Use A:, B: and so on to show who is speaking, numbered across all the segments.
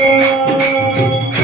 A: Música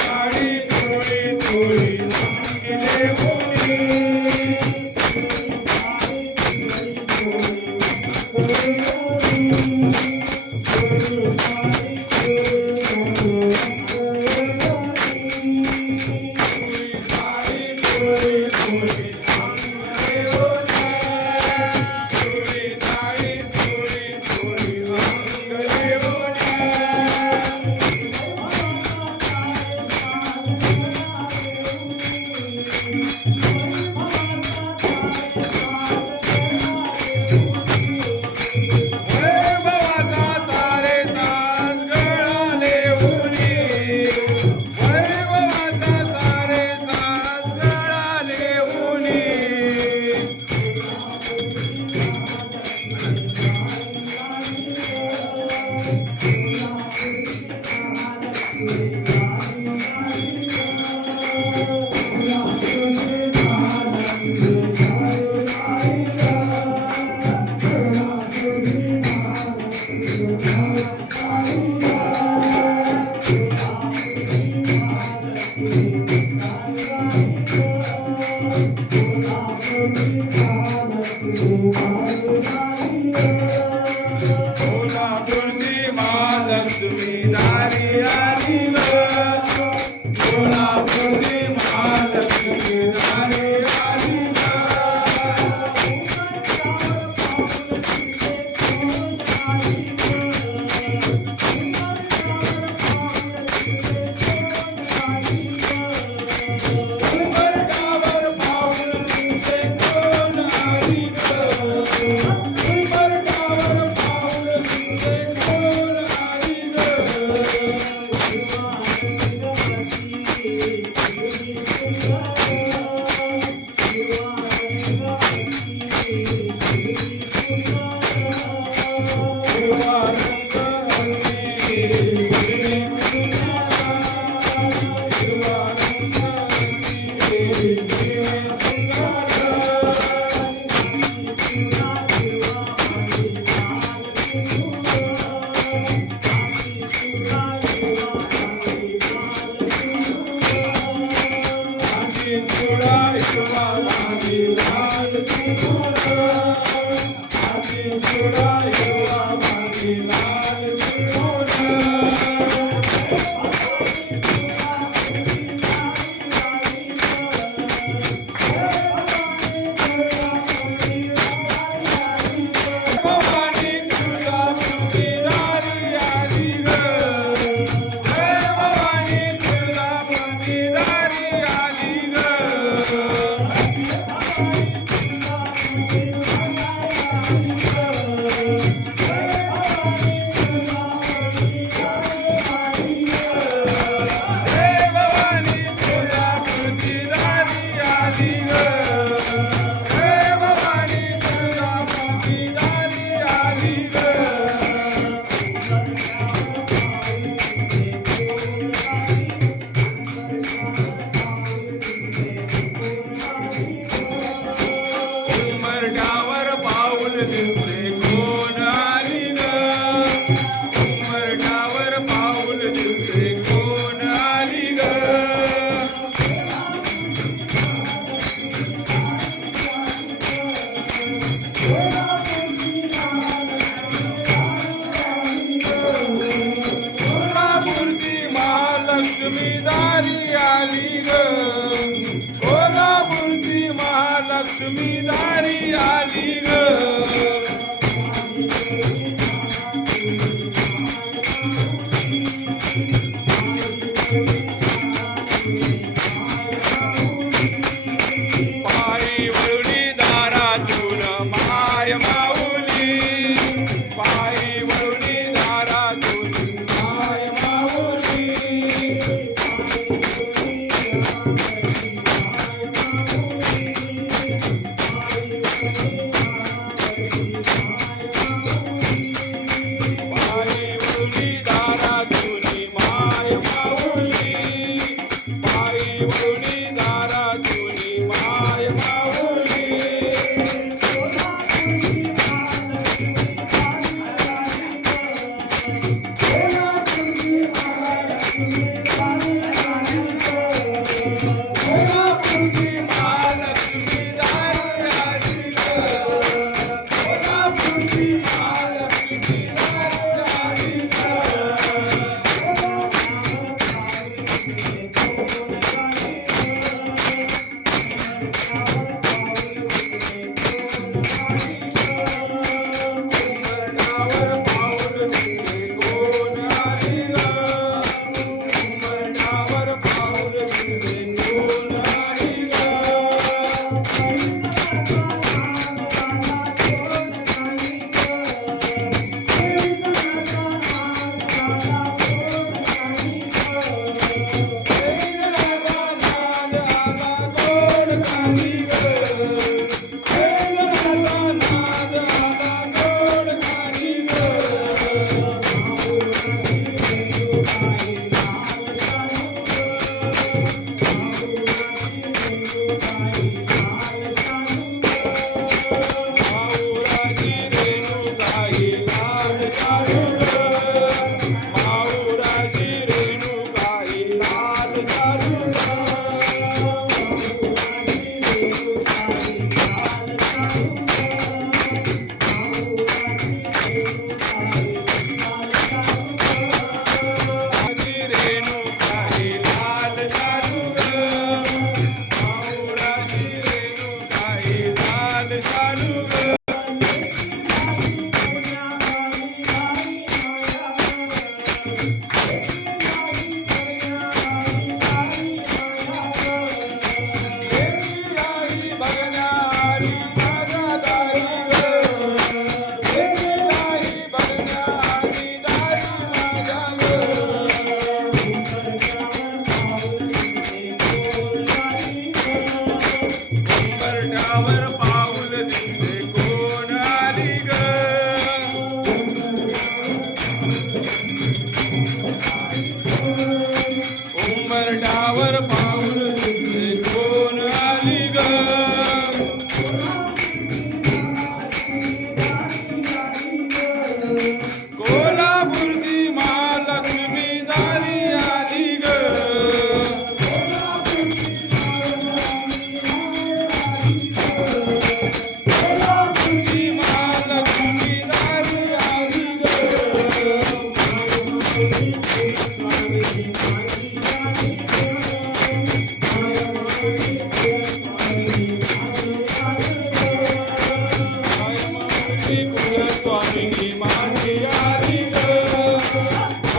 A: பாடி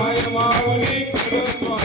B: மாயமாவளி கருமா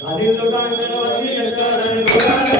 B: Adi Sultan Menawati Yang Sekarang Kepala